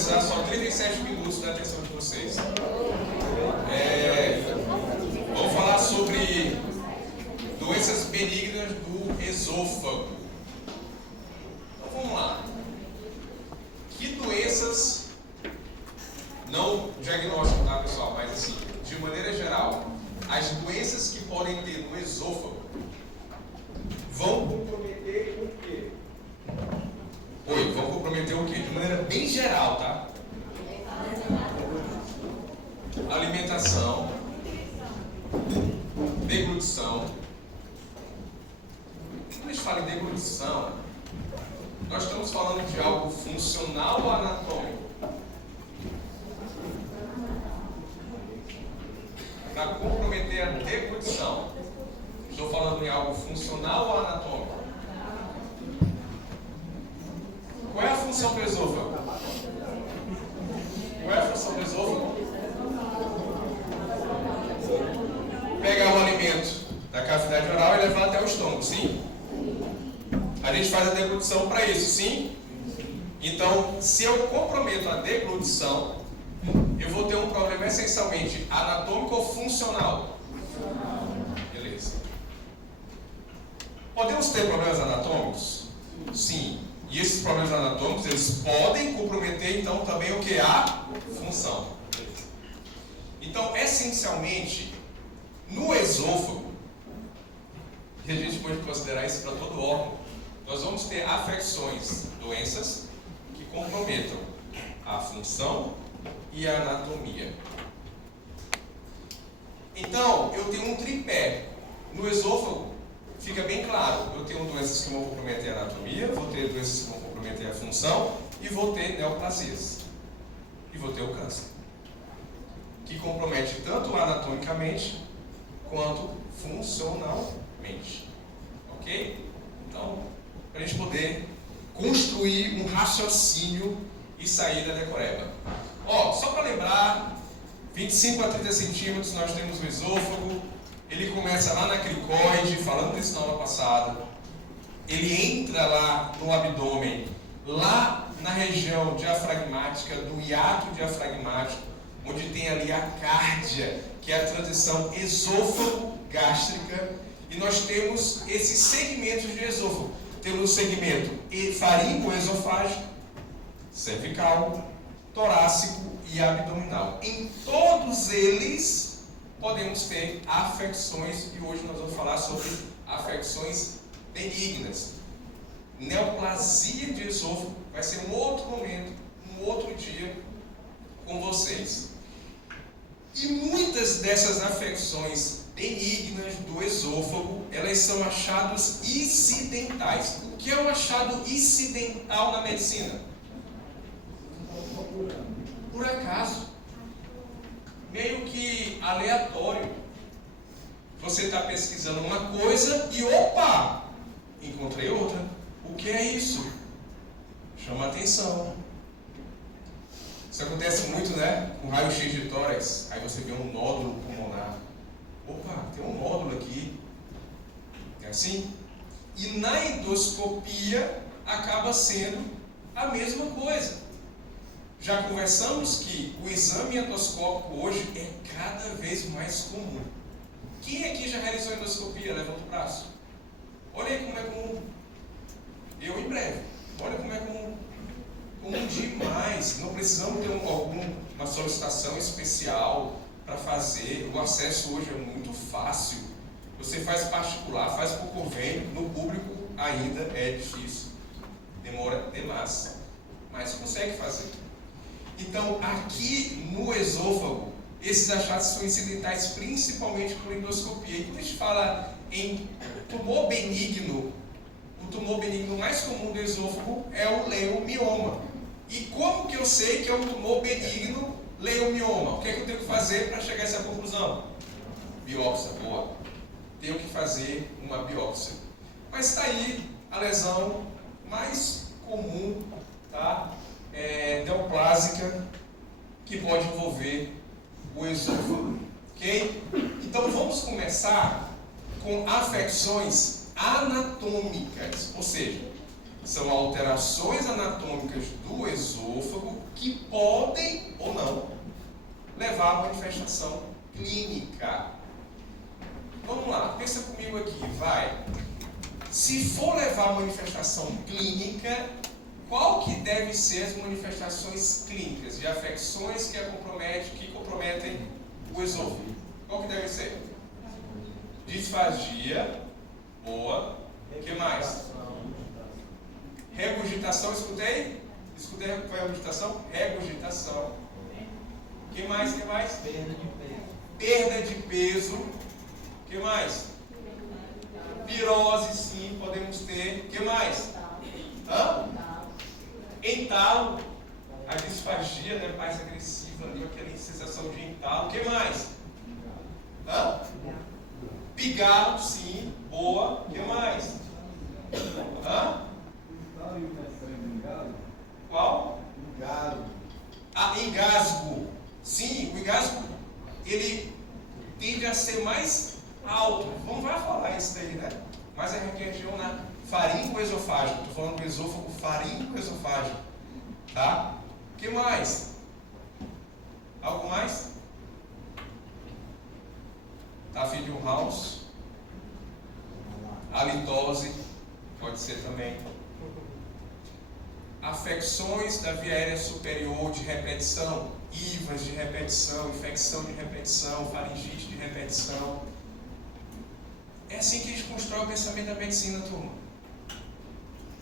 precisar só 37 minutos da atenção de vocês. Vamos falar sobre doenças benignas do esôfago. Então vamos lá. Que doenças, não diagnóstico, tá pessoal, mas assim, de maneira geral, as doenças que podem ter no esôfago vão comprometer o quê? Oi, vão comprometer o quê? De maneira bem geral, tá? Alimentação, deglutição. Quando a gente fala em deglutição, nós estamos falando de algo funcional ou anatômico? Para comprometer a deglutição, estou falando em algo funcional ou anatômico? Qual é a função do esôfago? Qual é a função do esôfago? Pegar o alimento da cavidade oral e levar até o estômago, sim? A gente faz a deglutição para isso, sim? Então, se eu comprometo a deglutição, eu vou ter um problema essencialmente anatômico ou funcional? Beleza. Podemos ter problemas anatômicos? Sim. E esses problemas anatômicos, eles podem comprometer, então, também o que? A função. Então, essencialmente, no esôfago, e a gente pode considerar isso para todo órgão, nós vamos ter afecções, doenças, que comprometam a função e a anatomia. Então, eu tenho um tripé. No esôfago, fica bem claro, eu tenho doenças que vão comprometer a anatomia, vou ter doenças que vão comprometer a função e vou ter neoplasias. E vou ter o câncer, que compromete tanto anatomicamente quanto funcionalmente. Ok? Então, para a gente poder construir um raciocínio e sair da decoreba. Só para lembrar, 25 a 30 centímetros nós temos o esôfago. Ele começa lá na cricoide, falando disso na aula passada. Ele entra lá no abdômen, lá na região diafragmática, do hiato diafragmático, onde tem ali a cárdia, que é a transição esôfago-gástrica. E nós temos esses segmentos de esôfago. Temos o segmento faringoesofágico, cervical, torácico e abdominal. Em todos eles podemos ter afecções, e hoje nós vamos falar sobre afecções benignas. Neoplasia de esôfago vai ser um outro momento, um outro dia com vocês. E muitas dessas afecções benignas do esôfago, elas são achados incidentais. O que é um achado incidental na medicina? Por acaso. Meio que aleatório. Você está pesquisando uma coisa e opa! Encontrei outra. O que é isso? Chama atenção. Isso acontece muito, né? Com raio-x de tórax. Aí você vê um nódulo pulmonar. Opa, tem um nódulo aqui. É assim? E na endoscopia acaba sendo a mesma coisa. Já conversamos que o exame endoscópico hoje é cada vez mais comum. Quem aqui já realizou endoscopia? Levanta o braço. Olha aí como é comum. Eu em breve. Olha como é comum. Comum demais. Não precisamos ter uma solicitação especial para fazer. O acesso hoje é muito fácil. Você faz particular, faz por convênio. No público ainda é difícil. Demora demais. Mas consegue fazer. Então, aqui no esôfago, esses achados são incidentais principalmente por endoscopia. E quando a gente fala em tumor benigno, o tumor benigno mais comum do esôfago é o leiomioma. E como que eu sei que é um tumor benigno leiomioma? O que é que eu tenho que fazer para chegar a essa conclusão? Biópsia, boa. Tenho que fazer uma biópsia. Mas está aí a lesão mais comum, tá? Neoplásica, que pode envolver o esôfago, ok? Então vamos começar com afecções anatômicas, ou seja, São alterações anatômicas do esôfago que podem ou não levar a manifestação clínica. Vamos lá, pensa comigo aqui, vai. Se for levar a manifestação clínica, qual que deve ser as manifestações clínicas de afecções que comprometem o esôfago? Qual que deve ser? Disfagia, boa. O que mais? Regurgitação, escutei? Escutei qual é a regurgitação? Regurgitação. O que mais? Que mais? Perda de peso. Perda de peso. O que mais? Pirose, sim, podemos ter. O que mais? Hã? Entalo. A disfagia, né, mais agressiva ali, aquela sensação de entalo. O que mais? Hã? Pigarro, sim, boa. O que mais? Hã? Qual? Engasgo. Sim, o engasgo, ele tende a ser mais alto. Vamos falar isso daí, né? Mas é a região na faringoesofágica. Estou falando do esôfago faringoesofágico. Tá? O que mais? Algo mais? Tafilio-House. Halitose. Pode ser também. Afecções da via aérea superior de repetição, IVAs de repetição, infecção de repetição, faringite de repetição. É assim que a gente constrói o pensamento da medicina, turma.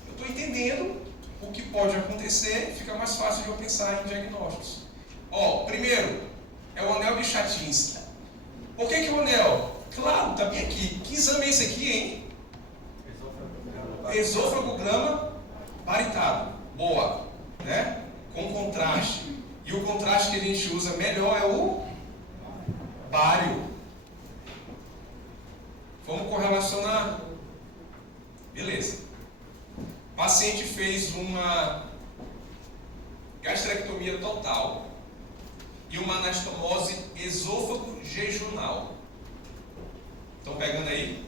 Eu estou entendendo o que pode acontecer, fica mais fácil de eu pensar em diagnósticos. Primeiro, é o anel de Chatinsky. Por que o anel? Claro, está bem aqui. Que exame é esse aqui, hein? Esôfagograma baritado. Boa, né? Com contraste. E o contraste que a gente usa melhor é o bário. Vamos correlacionar? Beleza. O paciente fez uma gastrectomia total e uma anastomose esôfago-jejunal. Estão pegando aí?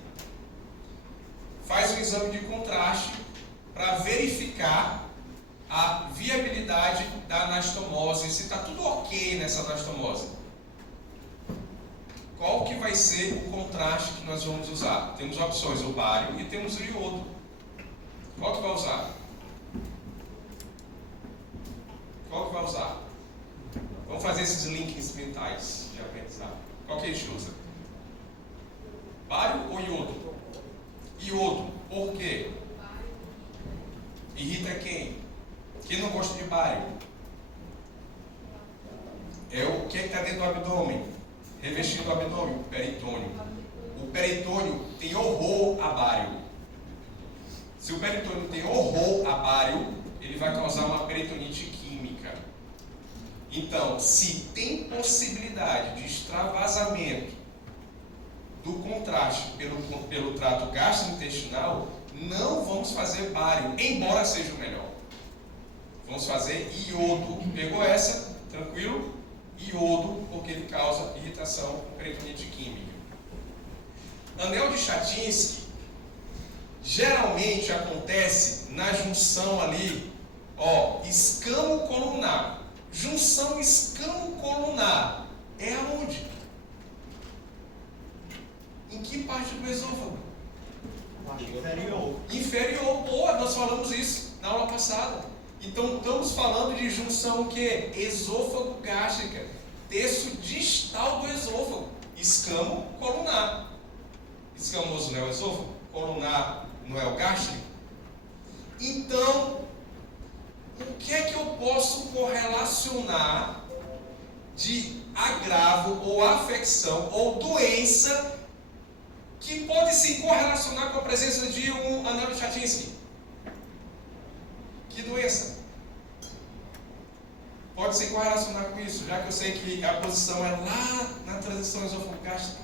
Faz um exame de contraste para verificar a viabilidade da anastomose, se está tudo ok nessa anastomose. Qual que vai ser o contraste que nós vamos usar? Temos opções, o bário e temos o iodo. Qual que vai usar? Qual que vai usar? Vamos fazer esses links mentais de aprendizado. Qual que a gente usa? Bário ou iodo? Iodo. Por quê? Irrita quem? Quem não gosta de bário? É o que está dentro do abdômen, revestindo o abdômen, o peritônio. O peritônio tem horror a bário. Se o peritônio tem horror a bário, ele vai causar uma peritonite química. Então, se tem possibilidade de extravasamento do contraste pelo trato gastrointestinal, não vamos fazer bário, embora seja o melhor. Vamos fazer iodo. Pegou essa? Tranquilo? Iodo, porque ele causa irritação com peritonite química. Anel de Chatinsky geralmente acontece na junção ali, escamo colunar. Junção escamo colunar é aonde? Em que parte do esôfago? Inferior. Inferior. Boa, nós falamos isso na aula passada. Então estamos falando de junção o quê? Esôfago gástrica. Terço distal do esôfago. Escamo colunar. Escamoso não é o esôfago? Colunar não é o gástrico? Então, o que é que eu posso correlacionar de agravo ou afecção ou doença que pode se correlacionar com a presença de um anel de Chatinsky? Que doença? Pode se correlacionar com isso, já que eu sei que a posição é lá na transição esôfago-gástrica.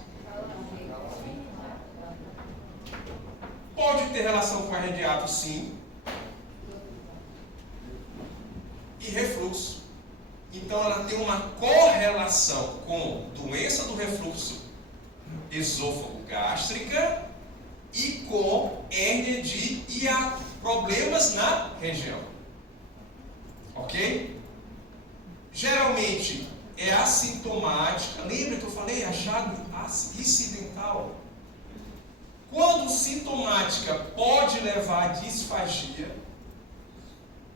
Pode ter relação com hernia de hiato, sim. E refluxo. Então ela tem uma correlação com doença do refluxo esôfago-gástrica e com hérnia de hiato. problemas na região. Ok? Geralmente é assintomática. Lembra que eu falei? Achado incidental. Quando sintomática pode levar à disfagia.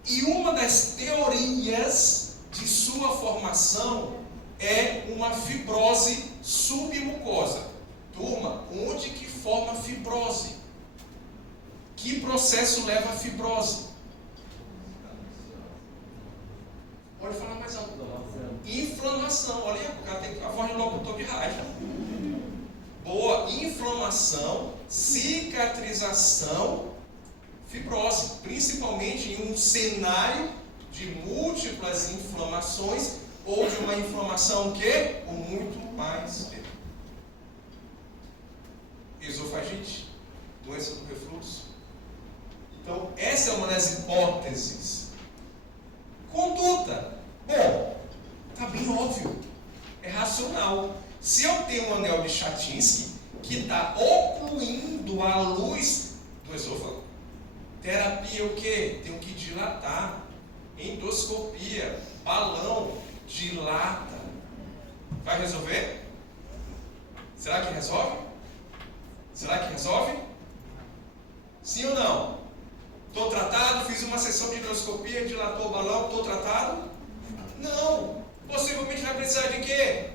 E uma das teorias de sua formação é uma fibrose submucosa. Turma, onde que forma fibrose? Que processo leva a fibrose? Pode falar mais alto. Inflamação. Olha aí, o cara tem a voz de locutor de rádio. Boa. Inflamação, cicatrização, fibrose. Principalmente em um cenário de múltiplas inflamações ou de uma inflamação que com muito mais tempo. Esofagite, doença do refluxo. Então, essa é uma das hipóteses. Conduta. Bom, está bem óbvio. É racional. Se eu tenho um anel de Chatinsky que está ocluindo a luz do esôfago, terapia o quê? Tenho que dilatar. Endoscopia, balão, dilata. Vai resolver? Será que resolve? Será que resolve? Sim ou não? Estou tratado, fiz uma sessão de endoscopia, dilatou o balão, estou tratado? Não. Possivelmente vai precisar de quê?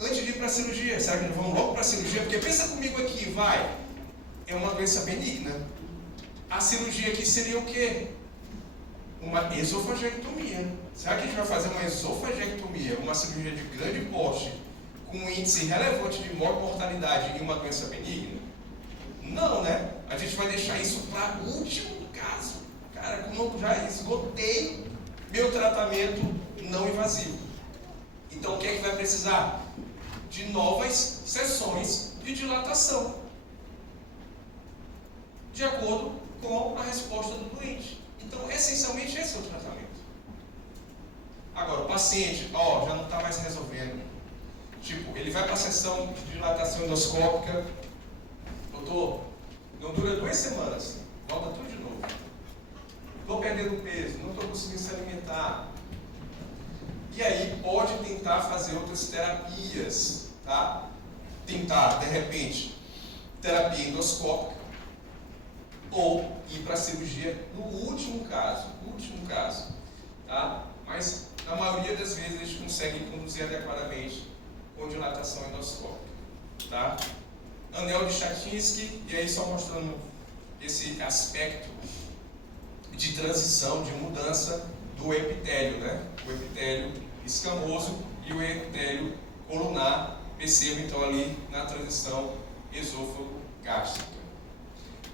Antes de ir para a cirurgia. Será que nós vamos logo para a cirurgia? Porque pensa comigo aqui, vai. É uma doença benigna. A cirurgia aqui seria o quê? Uma esofagectomia. Será que a gente vai fazer uma esofagectomia, uma cirurgia de grande porte, com um índice relevante de mortalidade em uma doença benigna? Não, né? A gente vai deixar isso para o último caso. Cara, como eu já esgotei meu tratamento não invasivo. Então, o que é que vai precisar? De novas sessões de dilatação. De acordo com a resposta do doente. Então, essencialmente, esse é o tratamento. Agora, o paciente, já não está mais resolvendo. Tipo, ele vai para a sessão de dilatação endoscópica. Doutor, não dura 2 semanas. Volta tudo de novo. Estou perdendo peso, não estou conseguindo se alimentar. E aí, pode tentar fazer outras terapias, tá? Tentar, de repente, terapia endoscópica. Ou ir para a cirurgia no último caso, tá? Mas na maioria das vezes a gente consegue conduzir adequadamente com dilatação endoscópica, tá? Anel de Chatinsky, e aí só mostrando esse aspecto de transição, de mudança do epitélio, né? O epitélio escamoso e o epitélio colunar, perceba então ali na transição esôfago-gástrica.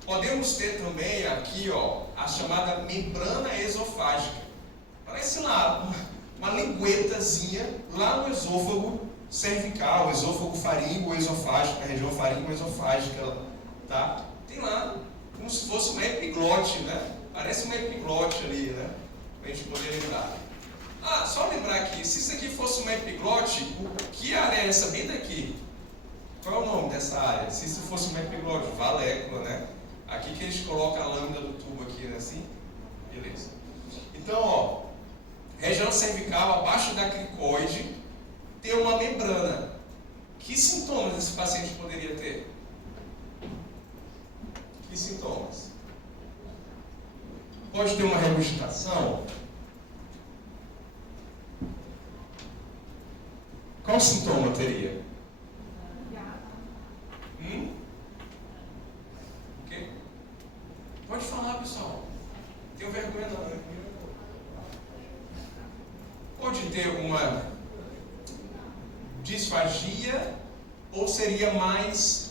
Podemos ter também aqui, a chamada membrana esofágica. Parece lá uma linguetazinha lá no esôfago cervical, esôfago faríngo esofágico, a região faríngo esofágica, tá? Tem lá como se fosse uma epiglote, né? Parece uma epiglote ali, né? Para a gente poder lembrar. Só lembrar aqui, se isso aqui fosse uma epiglote, que área é essa bem daqui? Qual é o nome dessa área? Se isso fosse uma epiglote, valécula, né? Aqui que a gente coloca a lâmina do tubo aqui, né? Assim? Beleza. Então, região cervical, abaixo da cricoide, tem uma membrana. Que sintomas esse paciente poderia ter? Que sintomas? Pode ter uma regurgitação? Qual sintoma teria? O quê? Pode falar, pessoal. Não tenho vergonha não, né? Pode ter uma disfagia ou seria mais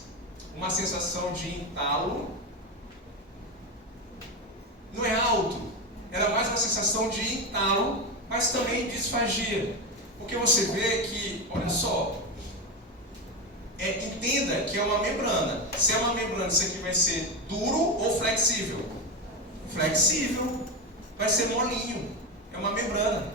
uma sensação de entalo? Não é alto, era mais uma sensação de entalo, mas também disfagia. Porque você vê que, olha só, entenda que é uma membrana. Se é uma membrana, isso aqui vai ser duro ou flexível? Flexível, vai ser molinho, é uma membrana,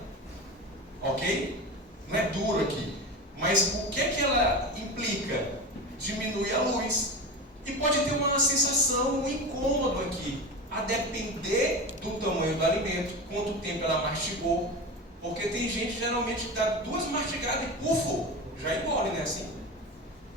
ok? Não é duro aqui, mas o que é que ela implica? Diminui a luz, E pode ter uma sensação, um incômodo aqui, a depender do tamanho do alimento, quanto tempo ela mastigou. Porque tem gente geralmente que dá 2 mastigadas e pufo, já engole, né assim?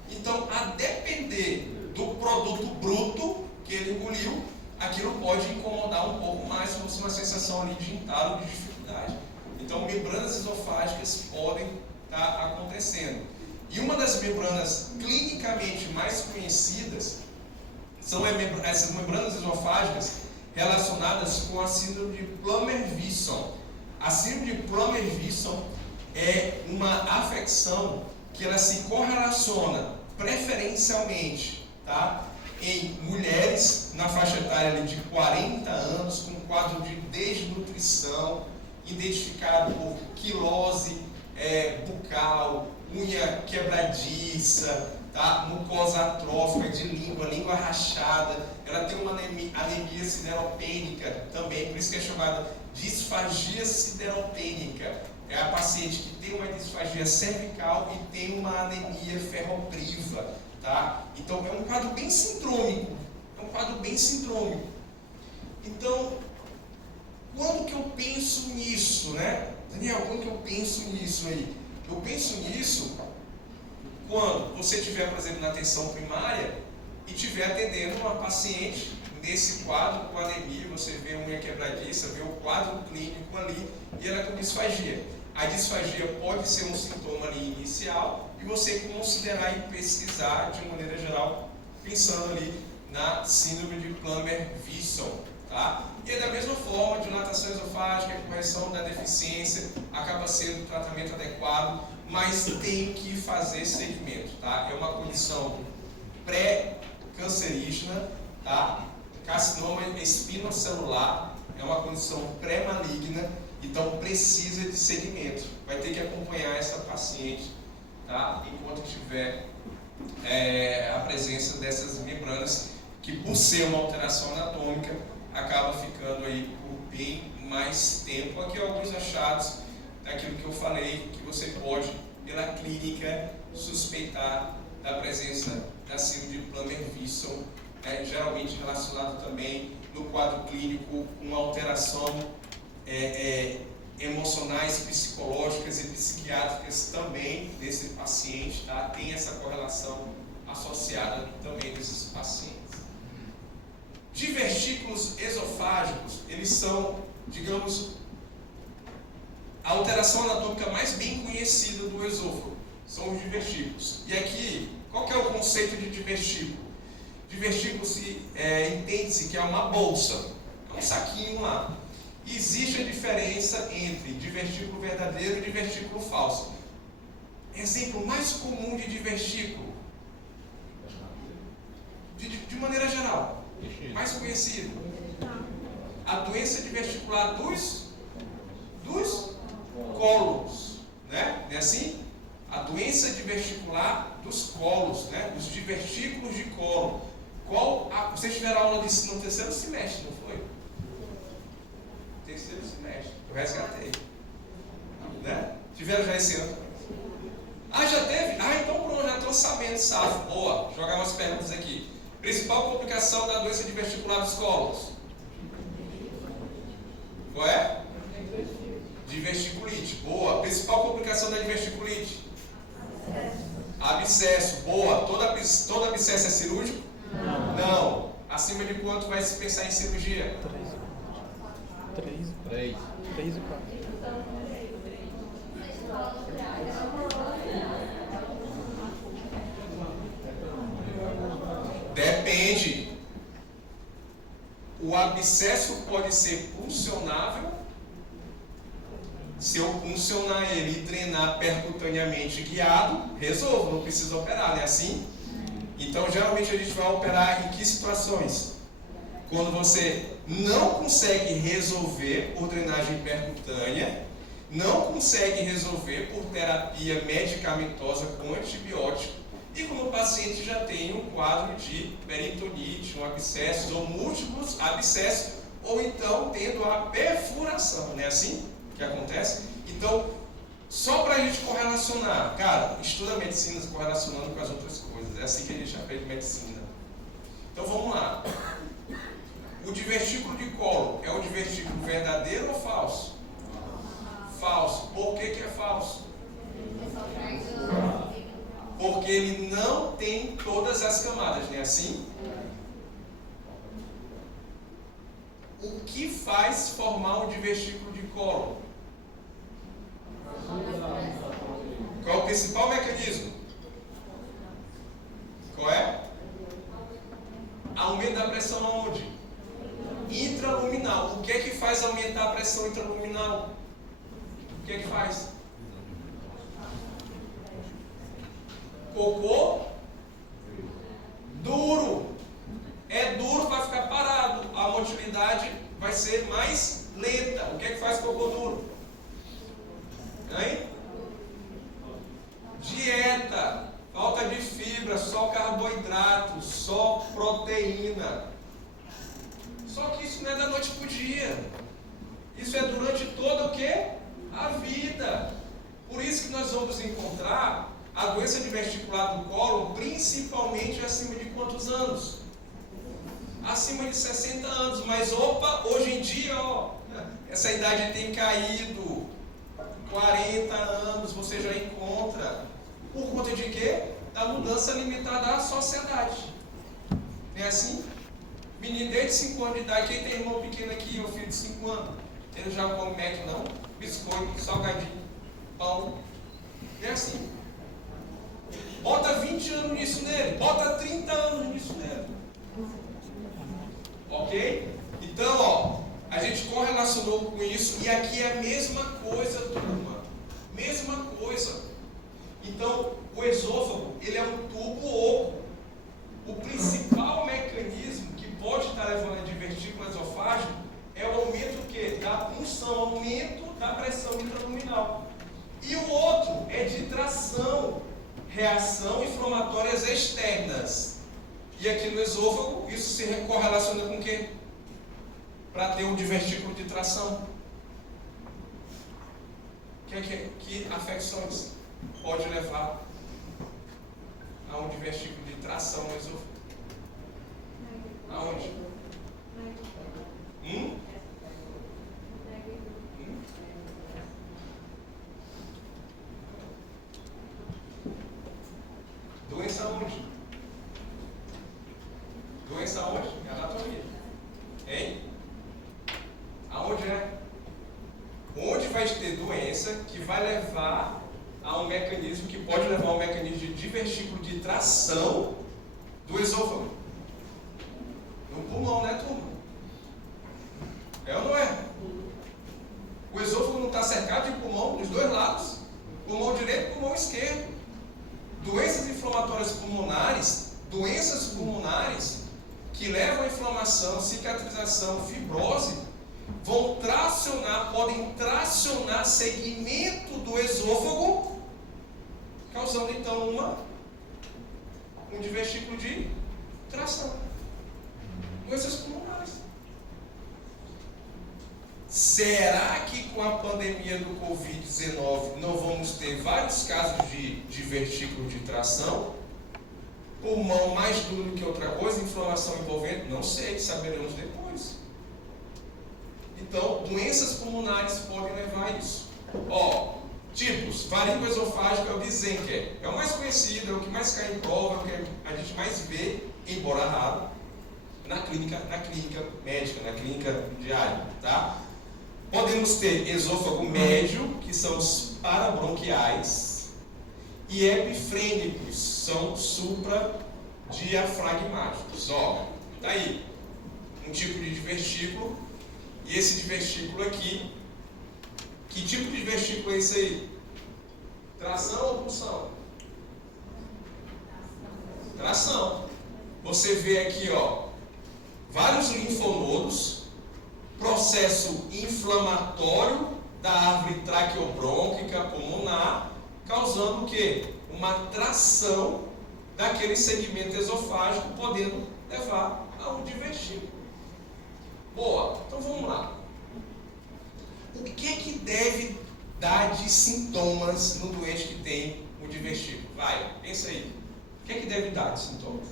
Então, a depender do produto bruto que ele engoliu, aquilo pode incomodar um pouco mais, se fosse uma sensação ali de entalo, de dificuldade. Então, membranas esofágicas podem estar acontecendo. E uma das membranas clinicamente mais conhecidas são essas membranas esofágicas relacionadas com a síndrome de Plummer-Vinson. A síndrome de Plummer-Vinson é uma afecção que ela se correlaciona preferencialmente, tá, em mulheres na faixa etária ali de 40 anos, com quadro de desnutrição, identificado por quilose bucal, unha quebradiça, tá? Mucosa atrófica de língua rachada. Ela tem uma anemia sideropênica também, por isso que é chamada disfagia sideropênica. É a paciente que tem uma disfagia cervical e tem uma anemia ferropriva, tá? Então é um quadro bem sindrômico. Então, quando que eu penso nisso, né? Daniel, quando que eu penso nisso aí? Eu penso nisso quando você estiver, por exemplo, na atenção primária e estiver atendendo uma paciente nesse quadro com anemia, você vê unha quebradiça, vê o quadro clínico ali e ela com disfagia. A disfagia pode ser um sintoma ali inicial e você considerar e pesquisar de maneira geral, pensando ali na síndrome de Plummer-Vinson, tá? E é da mesma forma, dilatação esofágica, correção da deficiência, acaba sendo o tratamento adequado, mas tem que fazer segmento, tá? É uma condição pré-cancerígena, tá? Carcinoma espinocelular, é uma condição pré-maligna, então precisa de segmento. Vai ter que acompanhar essa paciente, tá? Enquanto tiver a presença dessas membranas, que por ser uma alteração anatômica, acaba ficando aí por bem mais tempo. Aqui alguns achados daquilo que eu falei, que você pode, pela clínica, suspeitar da presença da síndrome de Plummer-Vinson, geralmente relacionado também no quadro clínico com alteração emocionais, psicológicas e psiquiátricas também desse paciente, tá? Tem essa correlação associada também desses pacientes. Divertículos esofágicos, eles são, digamos, a alteração anatômica mais bem conhecida do esôfago, são os divertículos. E aqui, qual que é o conceito de divertículo? Divertículo entende-se que é uma bolsa, é um saquinho lá. E existe a diferença entre divertículo verdadeiro e divertículo falso. Exemplo mais comum de divertículo, de maneira geral, mais conhecido, a doença diverticular dos colos, né? Não é assim? A doença diverticular dos colos, né? Dos divertículos de colo. Vocês tiveram aula disso no terceiro semestre, não foi? Terceiro semestre, eu resgatei, né? Tiveram já esse ano? Já teve? Então pronto, já estou sabendo, safo. Boa, jogar umas perguntas aqui. Principal complicação da doença diverticular dos colos? Qual é? Diverticulite. Boa. Principal complicação da diverticulite? Abscesso. Boa. Todo abscesso é cirúrgico? Não. Acima de quanto vai se pensar em cirurgia? 3 e 4. Depende. O abscesso pode ser puncionável. Se eu puncionar ele e drenar percutaneamente guiado, resolvo, não precisa operar, não é assim? Então, geralmente a gente vai operar em que situações? Quando você não consegue resolver por drenagem percutânea, não consegue resolver por terapia medicamentosa com antibiótico, e quando o paciente já tem um quadro de peritonite, um abscesso ou múltiplos abscessos, ou então tendo a perfuração, não é assim que acontece? Então, só para a gente correlacionar, cara, estuda medicina correlacionando com as outras coisas, é assim que a gente aprende medicina, Então vamos lá. O divertículo de colo é um divertículo verdadeiro ou falso? Falso. Por que é falso? Porque ele não tem todas as camadas, não é assim? O que faz formar um divertículo de colo? Qual é o principal mecanismo? Qual é? Aumento da pressão aonde? Intraluminal. O que é que faz aumentar a pressão intraluminal? O que é que faz? Cocô duro. É duro, vai ficar parado. A motilidade vai ser mais lenta. O que é que faz cocô duro? Hein? Dieta. Falta de fibra, só carboidrato, só proteína. Só que isso não é da noite para o dia. Isso é durante toda o quê? A vida. Por isso que nós vamos encontrar a doença diverticular do cólon, principalmente acima de quantos anos? Acima de 60 anos. Mas opa, hoje em dia, ó, essa idade tem caído. 40 anos você já encontra. Por conta de quê? Da mudança alimentar da sociedade. Não é assim? Menino desde 5 anos de idade, quem tem irmão pequeno aqui, é o filho de 5 anos. Ele já come Mac não? Biscoito, salgadinho, pão. Não é assim. Bota 20 anos nisso nele, bota 30 anos nisso nele. Ok? Então, ó, a gente correlacionou com isso e aqui é a mesma coisa, turma. Mesma coisa. Então, o esôfago, ele é um tubo oco. O principal mecanismo que pode estar levando a divertículo esofágico é o aumento do quê? Da punção, aumento da pressão intraluminal. E o outro é de tração, reação inflamatórias externas. E aqui no esôfago, isso se correlaciona com o quê? Para ter um divertículo de tração. Que afecções pode levar a um divertículo de tração no esôfago? Aonde? Doença onde? Doença onde? É anatomia. Hein? Aonde é? Onde vai ter doença que vai levar a um mecanismo, que pode levar a um mecanismo de divertículo de tração do esôfago? No pulmão, né, turma? É ou não é? O esôfago não está cercado de pulmão dos dois lados, pulmão direito e pulmão esquerdo. Doenças inflamatórias pulmonares, doenças pulmonares que levam a inflamação, cicatrização, fibrose, vão tracionar, podem tracionar segmento do esôfago, causando então um divertículo de tração. Doenças pulmonares. Será que com a pandemia do Covid-19 não vamos ter vários casos de divertículo de tração? Pulmão mais duro do que outra coisa, inflamação envolvente? Não sei, saberemos depois. Então, doenças pulmonares podem levar a isso. Ó, tipos, varíola esofágica é o Dizenker. É o mais conhecido, é o que mais cai em prova, é o que a gente mais vê, embora raro, na clínica médica, na clínica diária, tá? Podemos ter esôfago médio, que são os parabronquiais, e epifrênicos, são supradiafragmáticos. Ó, tá aí, um tipo de divertículo, e esse divertículo aqui, que tipo de divertículo é esse aí? Tração ou pulsão? Tração. Você vê aqui, ó, vários linfonodos, processo inflamatório da árvore traqueobrônquica pulmonar, causando o quê? Uma tração daquele segmento esofágico, podendo levar a um divertículo. Boa, então vamos lá. O que deve dar de sintomas no doente que tem o divertículo? Vai, pensa aí. O que deve dar de sintomas?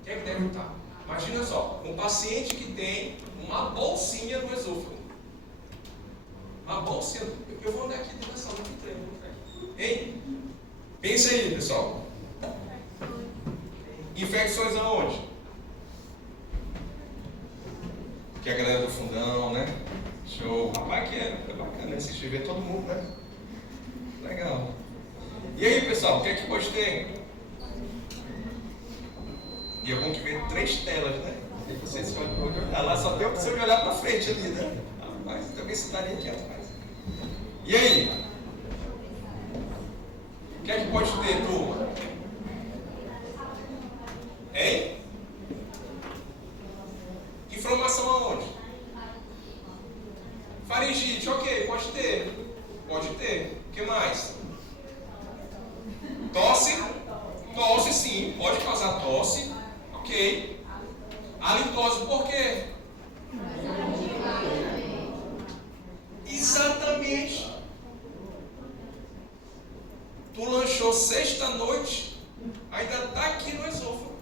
O que deve erutar. Imagina só, um paciente que tem uma bolsinha no esôfago. Uma bolsinha. Eu vou andar aqui dentro da sala de treino. Hein? Pensa aí, pessoal. Infecções aonde? Que a galera do fundão, né? Show. Rapaz, que é bacana assistir, ver todo mundo, né? Legal. E aí, pessoal, o que é que pode ter? E é bom que vê 3 telas, né? E você escolhe onde olhar. Lá só tem a opção de olhar para frente ali, né? Rapaz, também se daria aqui atrás. E aí? O que é que pode ter, turma? Hein? Inflamação aonde? Faringite, ok, pode ter. Pode ter. O que mais? Tosse? Tosse sim, pode causar tosse. Ok. Halitose por quê? Exatamente. Tu lanchou sexta-noite, ainda está aqui no esôfago.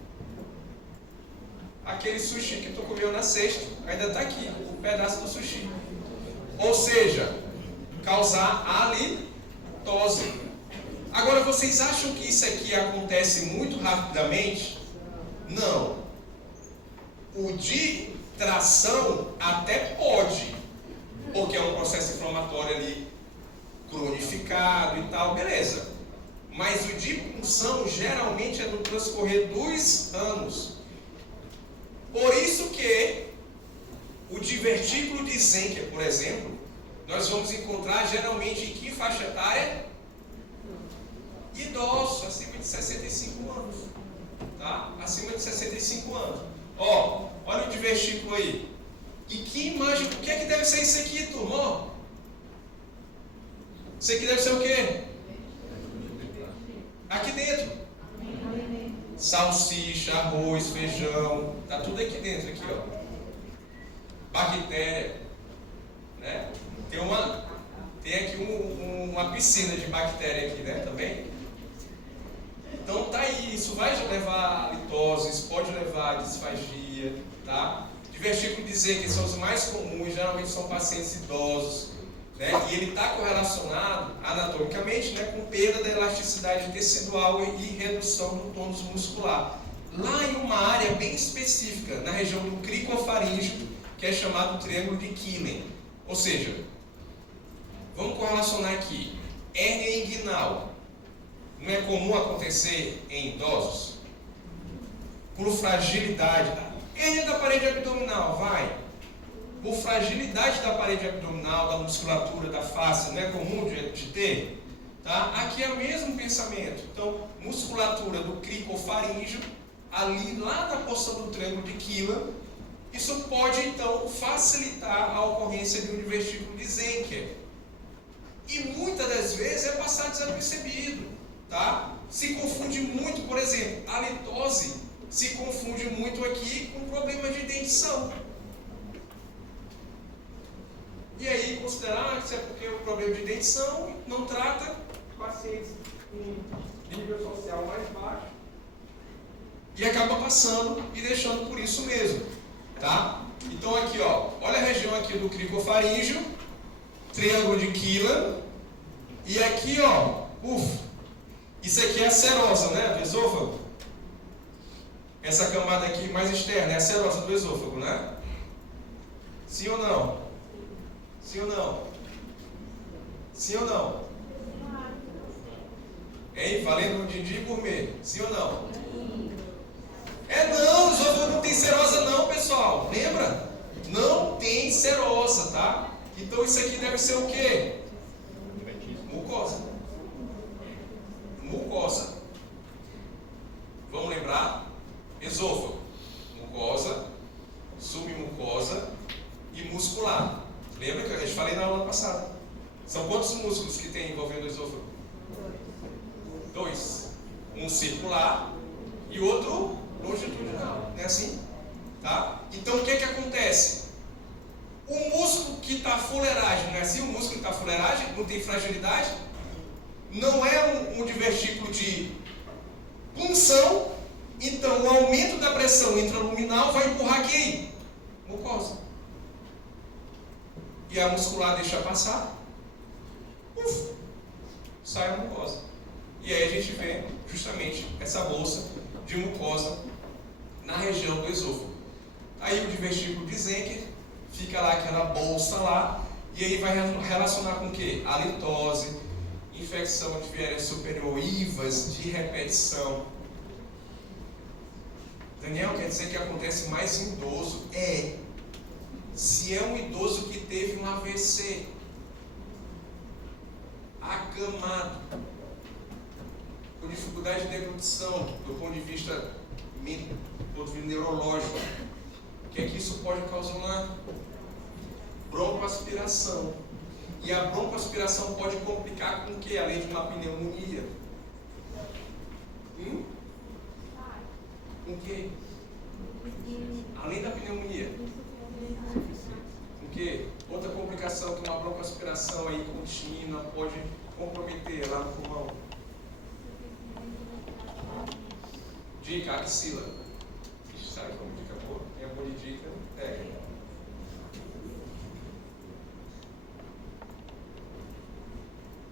Aquele sushi que tu comeu na sexta, ainda está aqui, um pedaço do sushi. Ou seja, causar halitose. Agora, vocês acham que isso aqui acontece muito rapidamente? Não. O de tração até pode, porque é um processo inflamatório ali cronificado e tal, beleza. Mas o de punção geralmente é no transcorrer dos anos. Por isso que o divertículo de Zenker, por exemplo, nós vamos encontrar geralmente em que faixa etária? Idosos, acima de 65 anos. Tá? Acima de 65 anos. Ó, olha o divertículo aí. E que imagem, o que é que deve ser isso aqui, turma? Ó. Isso aqui deve ser o quê? Aqui dentro. Salsicha, arroz, feijão. Tá tudo aqui dentro, aqui, ó. Bactéria. Né? Tem aqui uma piscina de bactéria aqui, né? Também. Então tá aí, isso vai levar a litose, isso pode levar a disfagia, tá? Divertículo dizer que são os mais comuns, geralmente são pacientes idosos, né? E ele está correlacionado anatomicamente, né, com perda da elasticidade tecidual e redução do tônus muscular. Lá em uma área bem específica, na região do cricofaríngeo, que é chamado triângulo de Killen. Ou seja, vamos correlacionar aqui, hérnia inguinal. Não é comum acontecer em idosos? Por fragilidade. Hérnia da parede abdominal, vai. Por fragilidade da parede abdominal, da musculatura, da face, não é comum de ter? Tá? Aqui é o mesmo pensamento. Então, musculatura do cricofaríngeo, ali lá na porção do triângulo de Killen, isso pode, então, facilitar a ocorrência de um divertículo de Zenker. E muitas das vezes é passar desapercebido. Tá? Se confunde muito, por exemplo, a halitose se confunde muito aqui com problemas de dentição. E aí considerar que isso é porque o problema de dentição não trata pacientes com nível social mais baixo e acaba passando e deixando por isso mesmo. Tá? Então aqui, ó, olha a região aqui do cricofaríngeo, triângulo de Killen, e aqui, ó, isso aqui é a serosa, né, do esôfago. Essa camada aqui mais externa é a serosa do esôfago, né? Sim ou não? Sim ou não? Sim ou não? Hein? Valendo din-din gourmet. Sim ou não? Não, o esôfago não tem serosa não, pessoal. Lembra? Não tem serosa, tá? Então isso aqui deve ser o quê? Mucosa. Mucosa. Vamos lembrar? Esôfago, mucosa, submucosa e muscular. Lembra que eu já falei na aula passada? São quantos músculos que tem envolvendo o esôfago? 2. Um circular e outro longitudinal. Não é assim? Tá? Então o que acontece? O músculo que está fuleiragem, não é assim? O músculo que está fuleiragem, não tem fragilidade, não é um divertículo de punção. Então, o aumento da pressão pressão intraluminal vai empurrar quem? Mucosa. E a muscular deixa passar, sai a mucosa. E aí a gente vê justamente essa bolsa de mucosa na região do esôfago. Aí o divertículo de Zenker fica lá aquela bolsa lá, e aí vai relacionar com o quê? Halitose, infecção de viária superior, IVAs de repetição. Daniel, quer dizer que acontece mais em idoso? Se é um idoso que teve um AVC, acamado, com dificuldade de deglutição, do ponto de vista neurológico, o que é que isso pode causar? Broncoaspiração. E a broncoaspiração pode complicar com o que? Além de uma pneumonia. Com o que? Além da pneumonia. Com o que? Outra complicação que uma broncoaspiração aí contínua pode comprometer lá no pulmão. Dica, axila. Sabe como dica boa? Tem a boa de dica técnica.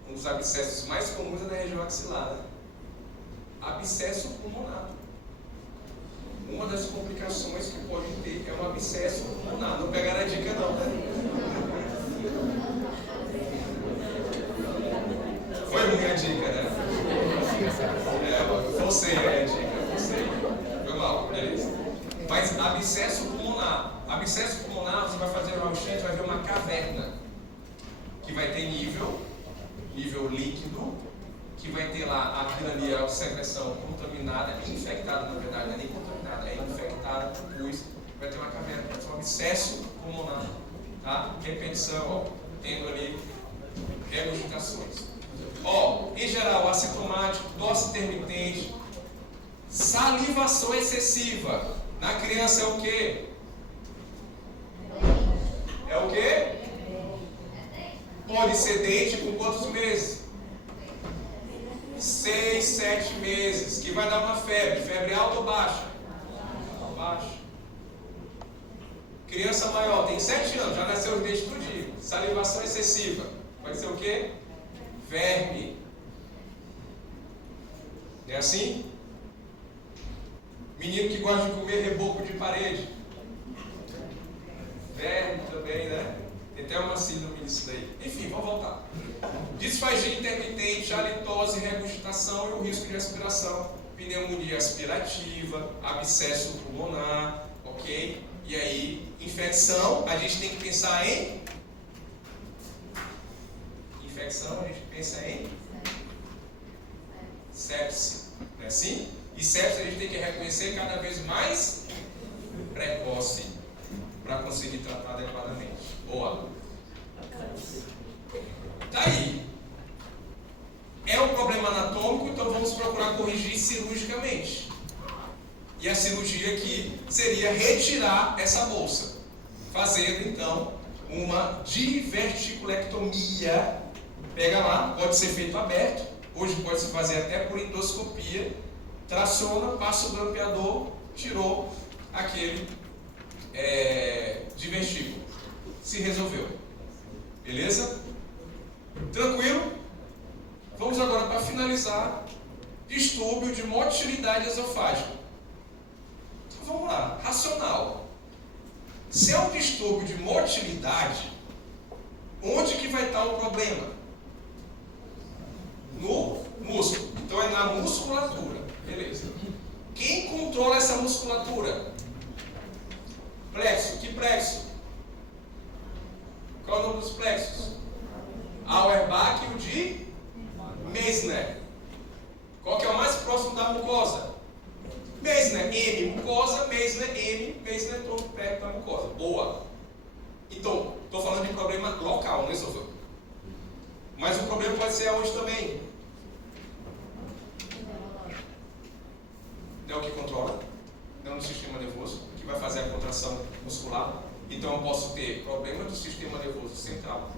Um dos abscessos mais comuns é na região axilar, né? Abscesso pulmonar. Uma das complicações que pode ter é um abscesso pulmonar. Não pegaram a dica não, né? Foi ruim a dica, né? Você é a dica, você. Foi mal, beleza. Mas abscesso pulmonar. Abscesso pulmonar, você vai fazer uma enchente, vai ver uma caverna que vai ter nível líquido, que vai ter lá aquilo ali, a secreção contaminada, infectada, na verdade, não é nem contaminada, é infectada por pus, vai ter uma caverna, vai ser um abscesso pulmonar, tá? Repetição, ó, tendo ali regurgitações. Ó, em geral, assintomático, tosse intermitente, salivação excessiva. Na criança é o quê? É o quê? Pode ser dente com quantos meses? 6, 7 meses. Que vai dar uma febre. Febre alta ou baixa? Baixa. Criança maior, tem 7 anos, já nasceu os dentes tudinho. Salivação excessiva. Vai ser o quê? Verme. É assim? Menino que gosta de comer reboco de parede. Verme também, né? Tem até uma síndrome nisso daí. Enfim, vamos voltar. Disfagia intermitente, halitose, regurgitação e o risco de aspiração. Pneumonia aspirativa, abscesso pulmonar, ok? E aí, infecção, a gente tem que pensar em... Infecção, a gente pensa em... sepse. Não é assim? E sepse a gente tem que reconhecer cada vez mais precoce para conseguir tratar adequadamente. Boa. Daí, é um problema anatômico, então vamos procurar corrigir cirurgicamente. E a cirurgia aqui seria retirar essa bolsa, fazendo então uma diverticulectomia. Pega lá, pode ser feito aberto, hoje pode se fazer até por endoscopia. Traciona, passa o grampeador, tirou aquele divertículo. Se resolveu. Beleza? Tranquilo? Vamos agora para finalizar. Distúrbio de motilidade esofágica. Então vamos lá. Racional. Se é um distúrbio de motilidade, onde que vai estar o problema? No músculo. Então é na musculatura. Beleza. Quem controla essa musculatura? Plexo. Que plexo? Qual é o nome dos plexos? Auerbach e o de Meissner. Qual que é o mais próximo da mucosa? Meissner, M, mucosa, Meissner, M, Meissner, tronco perto da mucosa. Boa. Então, estou falando de problema local, não é isso? Mas o problema pode ser aonde também? É o que controla, não no sistema nervoso, que vai fazer a contração muscular. Então eu posso ter problemas do sistema nervoso central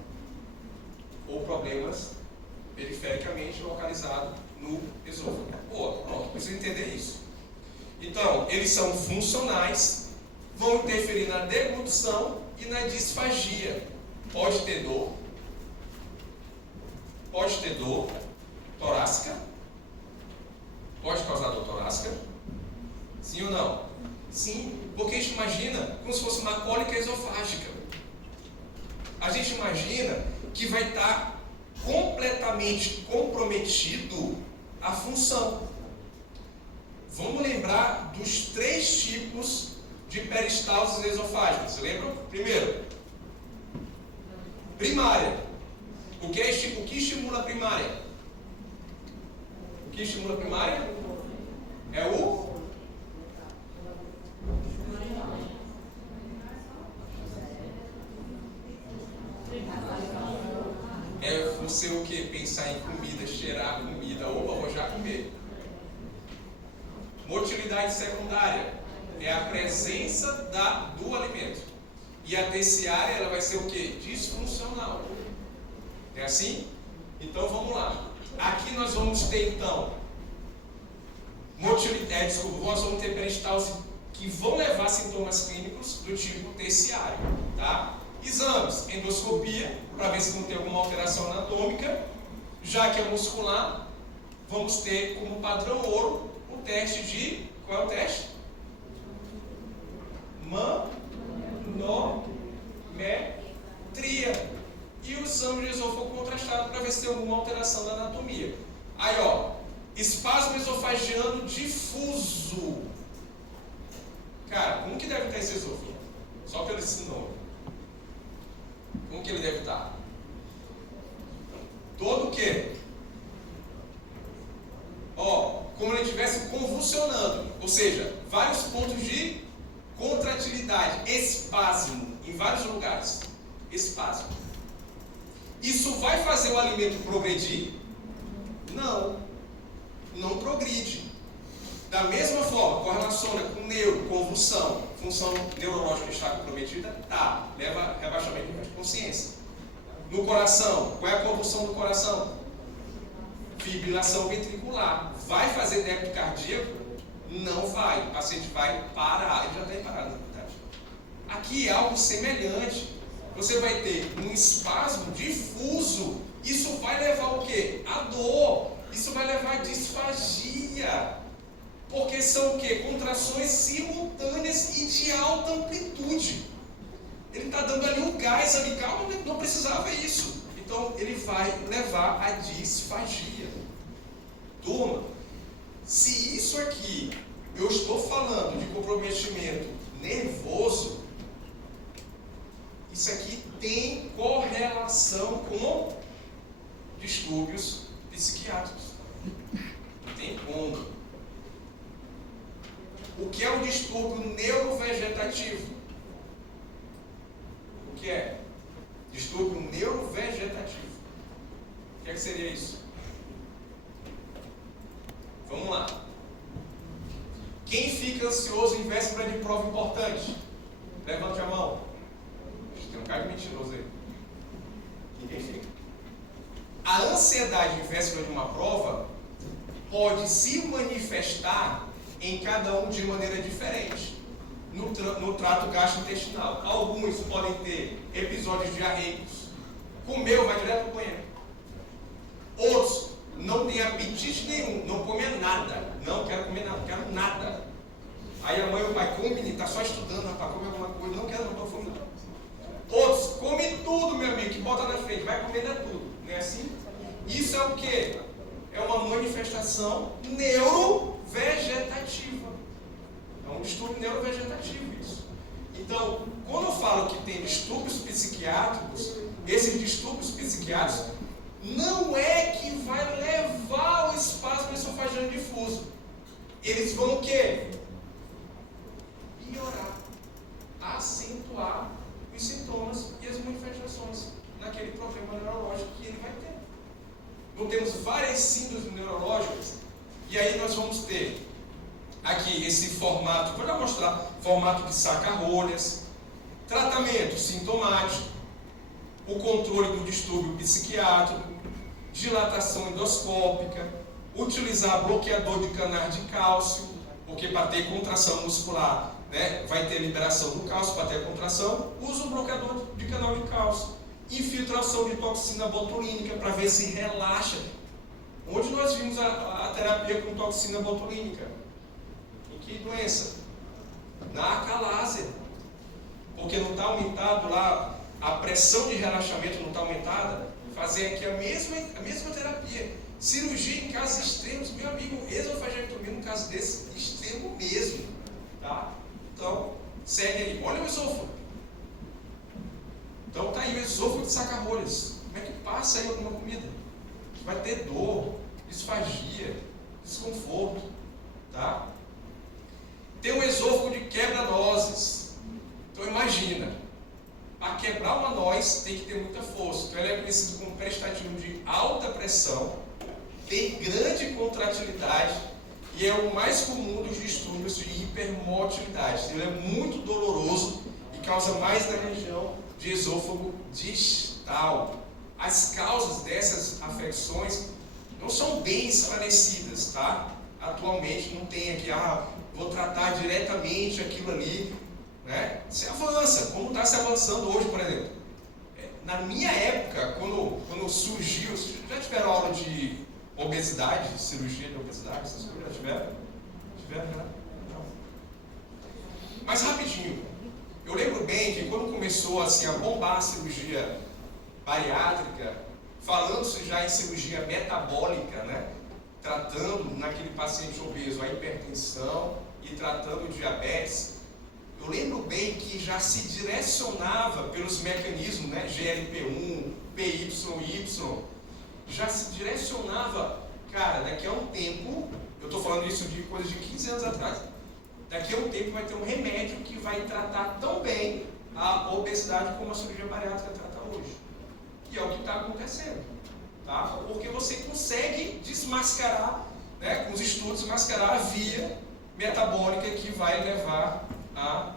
ou problemas perifericamente localizados no esôfago. Boa, pronto, precisa entender isso. Então, eles são funcionais, vão interferir na deglutição e na disfagia. Pode ter dor torácica, pode causar dor torácica, sim ou não? Sim, porque a gente imagina como se fosse uma cólica esofágica. A gente imagina que vai estar completamente comprometido a função. Vamos lembrar dos 3 tipos de peristalses esofágicas. Você lembra? Primeiro, primária. O que estimula a primária? O que estimula a primária? É o você o que? Pensar em comida, cheirar a comida, opa, vou já comer. Motilidade secundária é a presença do alimento. E a terciária, ela vai ser o que? Disfuncional. É assim? Então vamos lá. Aqui nós vamos ter então nós vamos ter peristalse que vão levar sintomas clínicos do tipo terciário, tá? Exames, endoscopia, para ver se não tem alguma alteração anatômica. Já que é muscular, vamos ter como padrão ouro o teste de... Qual é o teste? Manometria. E o exame de esôfago contrastado para ver se tem alguma alteração da anatomia. Aí, ó, espasmo esofagiano difuso. Cara, como que deve estar esse esôfago? Só pelo esse nome. Como que ele deve estar? Todo o quê? Ó, como ele estivesse convulsionando. Ou seja, vários pontos de contratilidade, espasmo, em vários lugares. Espasmo. Isso vai fazer o alimento progredir? Não. Não progride. Da mesma forma, correlaciona com convulsão, função neurológica está comprometida? Tá. Leva rebaixamento de consciência. No coração, qual é a convulsão do coração? Fibrilação ventricular. Vai fazer débito cardíaco? Não vai. O paciente vai parar. Ele já está parado, na verdade. Aqui é algo semelhante. Você vai ter um espasmo difuso. Isso vai levar o quê? A dor. Isso vai levar a disfagia. Porque são o quê? Contrações simultâneas e de alta amplitude. Ele está dando ali um gás amical, não precisava isso. Então, ele vai levar a disfagia. Turma, se isso aqui eu estou falando de comprometimento nervoso, isso aqui tem correlação com distúrbios psiquiátricos. Não tem como. O que é o distúrbio neurovegetativo? O que é? Distúrbio neurovegetativo. O que é que seria isso? Vamos lá. Quem fica ansioso em véspera de prova importante? Levante a mão. Tem um cara mentiroso aí. Ninguém fica. A ansiedade em véspera de uma prova pode se manifestar em cada um de maneira diferente. No trato gastrointestinal. Alguns podem ter episódios diarreicos. Comeu, vai direto para o banheiro. Outros não tem apetite nenhum, não come nada. Não quero comer nada, não quero nada. Aí a mãe ou o pai come, menino, está só estudando, rapaz, come alguma coisa, não quero, não estou fome não. Outros come tudo, meu amigo, que bota na frente, vai comer tudo. Não é assim? Isso é o quê? É uma manifestação neurovegetativa. É um distúrbio neurovegetativo isso. Então, quando eu falo que tem distúrbios psiquiátricos, esses distúrbios psiquiátricos não é que vai levar ao espasmo esofagiano difuso. Eles vão o quê? Piorar, acentuar os sintomas e as manifestações naquele problema neurológico que ele vai ter. Então temos várias síndromes neurológicas e aí nós vamos ter aqui esse formato, vou já mostrar, formato de saca-rolhas, tratamento sintomático, o controle do distúrbio psiquiátrico, dilatação endoscópica, utilizar bloqueador de canais de cálcio, Porque para ter contração muscular, né, vai ter liberação do cálcio, para ter a contração, usa um bloqueador de canal de cálcio. Infiltração de toxina botulínica para ver se relaxa. Onde nós vimos a terapia com toxina botulínica? Em que doença? Na acalásia. Porque não está aumentado lá, a pressão de relaxamento não está aumentada. Fazer aqui a mesma terapia. Cirurgia em casos extremos, meu amigo, esofagectomia num caso desse, extremo mesmo. Tá? Então, segue aí. Olha o esôfago. Então tá aí o esôfago de saca-rolhas. Como é que passa aí alguma comida? Vai ter dor, disfagia, desconforto. Tá? Tem o esôfago de quebra-nozes. Então imagina, para quebrar uma noz tem que ter muita força. Então ele é conhecido como peristaltismo de alta pressão, tem grande contratilidade e é o mais comum dos distúrbios de hipermotilidade. Ele é muito doloroso e causa mais na região de esôfago distal. As causas dessas afecções não são bem esclarecidas, tá? Atualmente não tem aqui, vou tratar diretamente aquilo ali, né? Se avança, como está se avançando hoje, por exemplo. Na minha época, quando surgiu, já tiveram aula de obesidade, cirurgia de obesidade, essas coisas? Já tiveram? Tiveram, né? Não. Mas rapidinho, eu lembro bem que quando começou assim, a bombar a cirurgia bariátrica, falando-se já em cirurgia metabólica, né? Tratando naquele paciente obeso a hipertensão e tratando o diabetes, eu lembro bem que já se direcionava pelos mecanismos, né? GLP-1, PYY, já se direcionava, cara, daqui a um tempo, eu estou falando isso de coisa de 15 anos atrás, daqui a um tempo vai ter um remédio que vai tratar tão bem a obesidade como a cirurgia bariátrica trata hoje. E é o que está acontecendo, tá? Porque você consegue desmascarar, né, com os estudos, mascarar a via metabólica que vai levar à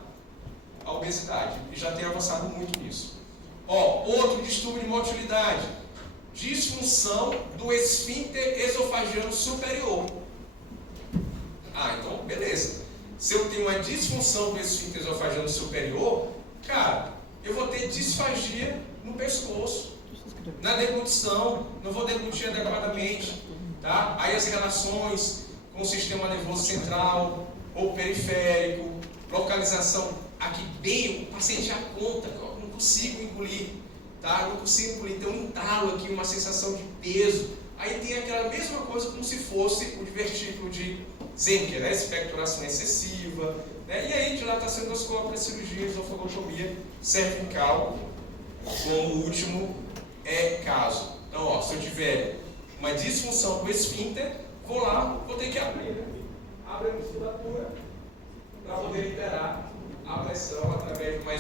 obesidade. E já tem avançado muito nisso. Outro distúrbio de motilidade. Disfunção do esfíncter esofagiano superior. Então beleza. Se eu tenho uma disfunção do esfíncter esofagiano superior, cara, eu vou ter disfagia no pescoço, na deglutição, não vou deglutir adequadamente, tá? Aí as relações com o sistema nervoso central ou periférico, localização aqui bem, o paciente aponta, eu não consigo engolir. Tá? Não consigo engolir, tem um entalo aqui, uma sensação de peso. Aí tem aquela mesma coisa como se fosse o divertículo de Zenker, né? Expectoração excessiva, né? E aí dilatação endoscópica, cirurgia, esofagotomia cervical, como último caso. Então, se eu tiver uma disfunção do esfíncter, vou lá, vou ter que abrir, né? Abre a musculatura para poder liberar a pressão através de uma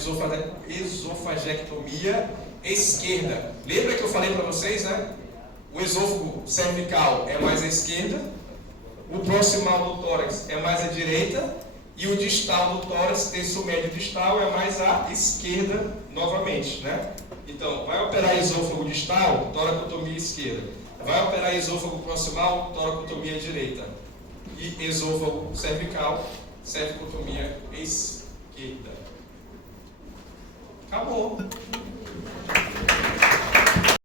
esofagectomia esquerda. Lembra que eu falei para vocês, né? O esôfago cervical é mais à esquerda, o proximal do tórax é mais à direita e o distal do tórax, terço médio distal, é mais à esquerda novamente, né? Então, vai operar esôfago distal, toracotomia esquerda. Vai operar esôfago proximal, toracotomia direita. E esôfago cervical, cervicotomia esquerda. Acabou.